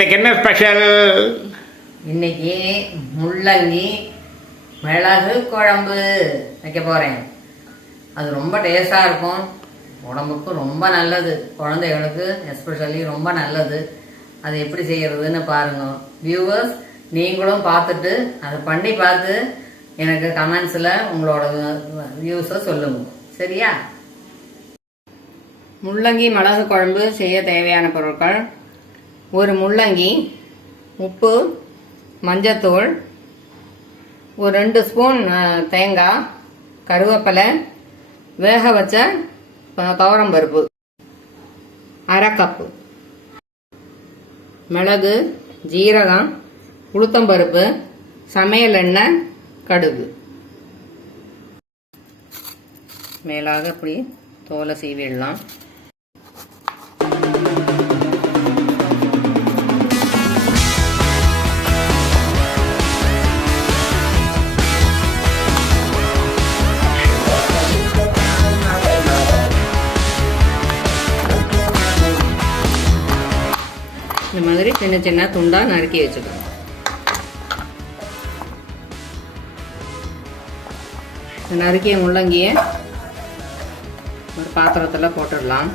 இன்னைக்கு என்ன ஸ்பெஷல்? இன்னைக்கு முள்ளங்கி மிளகு குழம்பு வைக்க போறேன். அது ரொம்ப டேஸ்டா இருக்கும், உடம்புக்கு ரொம்ப நல்லது, குழந்தைகளுக்கு எஸ்பெஷலி ரொம்ப நல்லது. அது எப்படி செய்யறதுன்னு பாருங்க வியூவர்ஸ். நீங்களும் பார்த்துட்டு அதை பண்ணி பார்த்து எனக்கு கமெண்ட்ஸில் உங்களோட வியூஸை சொல்லுங்க, சரியா? முள்ளங்கி மிளகு குழம்பு செய்ய தேவையான பொருட்கள்: ஒரு முள்ளங்கி, உப்பு, மஞ்சத்தூள், ஒரு 2 ஸ்பூன் தேங்காய், கருவேப்பிலை, வேக வச்ச துவரம்பருப்பு 1/2 கப்பு, மிளகு, ஜீரகம், உளுத்தம்பருப்பு, சமையல் எண்ணெய், கடுகு. மேலாக இப்படி தோலை சீவிடலாம். இந்த மாதிரி சின்ன சின்ன துண்டா நறுக்கி வச்சுக்கணும். நறுக்கிய முள்ளங்கிய ஒரு பாத்திரத்தில் போட்டுடலாம்.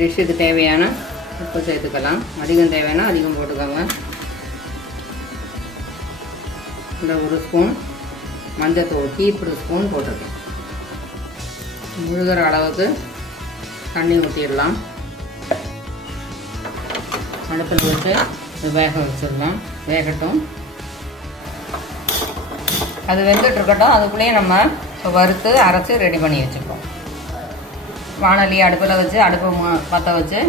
டிஷ்ஷுக்கு தேவையான உப்பு சேர்த்துக்கலாம். அதிகம் தேவைன்னா அதிகம் போட்டுக்கோங்க. இந்த 1 ஸ்பூன் மஞ்சத்தூள், டீஸ்பூன் ஸ்பூன் போட்டிருக்கேன். முழுகிற அளவுக்கு தண்ணி ஊற்றிடலாம். அடுப்பில் வச்சு வேக வச்சிடலாம். வேகட்டும், அது வெந்துட்டு இருக்கட்டும். அதுக்குள்ளேயே நம்ம வறுத்து அரைச்சி ரெடி பண்ணி வச்சுப்போம். வாணலி அடுப்பில் வச்சு அடுப்பு பற்ற வச்சு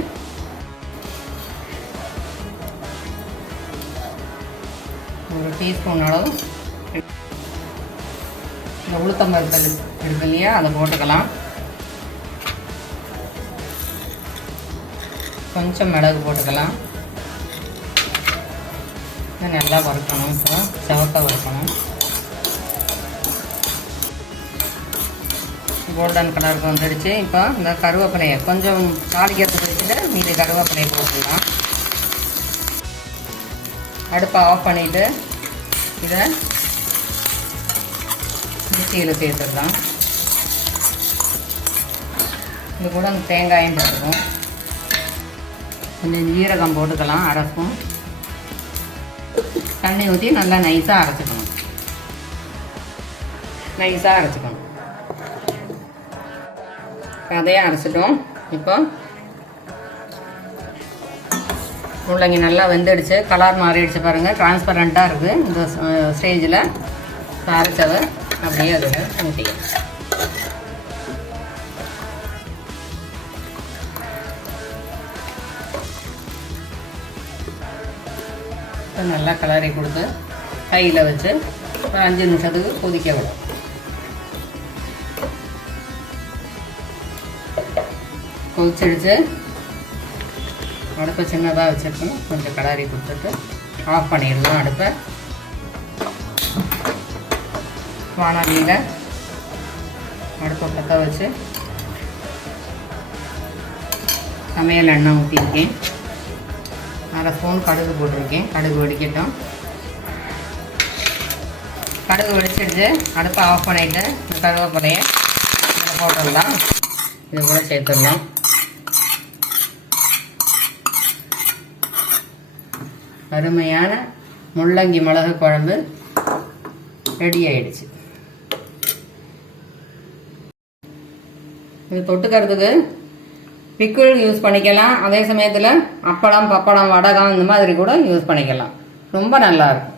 ஒரு டீஸ்பூன் அளவு இந்த உளுத்தம்பருப்பு இருக்கு இல்லையா, அதை போட்டுக்கலாம். கொஞ்சம் மிளகு போட்டுக்கலாம். நல்லா வறுக்கணும். இப்போ செவக்க வறுக்கணும். கோல்டன் கலருக்கு வந்துடுச்சு. இப்போ இந்த கருவேப்பிலையை கொஞ்சம் தாளிக்கிறதுக்கு வச்சுட்டு மீதி கருவேப்பிலையை போட்டுக்கலாம். அடுப்பை ஆஃப் பண்ணிவிட்டு இதை மிக்சியில் சேர்த்துடலாம். இது கூட அந்த தேங்காயும் போட்டுக்கும். கொஞ்சம் ஜீரகம் போட்டுக்கலாம். 1/2 ஸ்பூன் தண்ணி ஊற்றி நல்லா நைஸாக அரைச்சிக்கணும். அதையும் அரைச்சிட்டோம். இப்போ முள்ளங்கி நல்லா வெந்துடுச்சு, கலர் மாறிடுச்சு பாருங்கள், டிரான்ஸ்பரண்ட்டாக இருக்குது. இந்த ஸ்டேஜில் அரைச்சதை அப்படியே அதில் ஊற்றிக்கலாம். நல்லா கலரி கொடுத்து கையில் வச்சு ஒரு 5 நிமிஷத்துக்கு கொதிக்க விடும். கொதிச்சிடுச்சு. அடுப்பை சின்னதாக வச்சுருக்கணும். கொஞ்சம் கலரி கொடுத்துட்டு ஆஃப் பண்ணிடலாம் அடுப்பை. வாணலியில் அடுப்பை பற்ற வச்சு சமையல் எண்ணெய் ஊற்றிருக்கேன். 1/2 ஸ்பூன் கடுகு போட்டிருக்கேன். கடுகு வெடிக்கட்டும். கடுகு வெடிச்சிடுச்சு. அடுப்பை ஆஃப் பண்ணிவிட்டு இந்த கருவேப்பிலையை இதில் போட்டுடலாம். இது கூட சேர்த்துடலாம். அருமையான முள்ளங்கி மிளகு குழம்பு ரெடி ஆயிடுச்சு. இது தொட்டுக்கிறதுக்கு பிக்கிள் யூஸ் பண்ணிக்கலாம். அதே சமயத்தில் அப்பளம், பப்படம், வடகம் இந்த மாதிரி கூட யூஸ் பண்ணிக்கலாம். ரொம்ப நல்லாயிருக்கும்.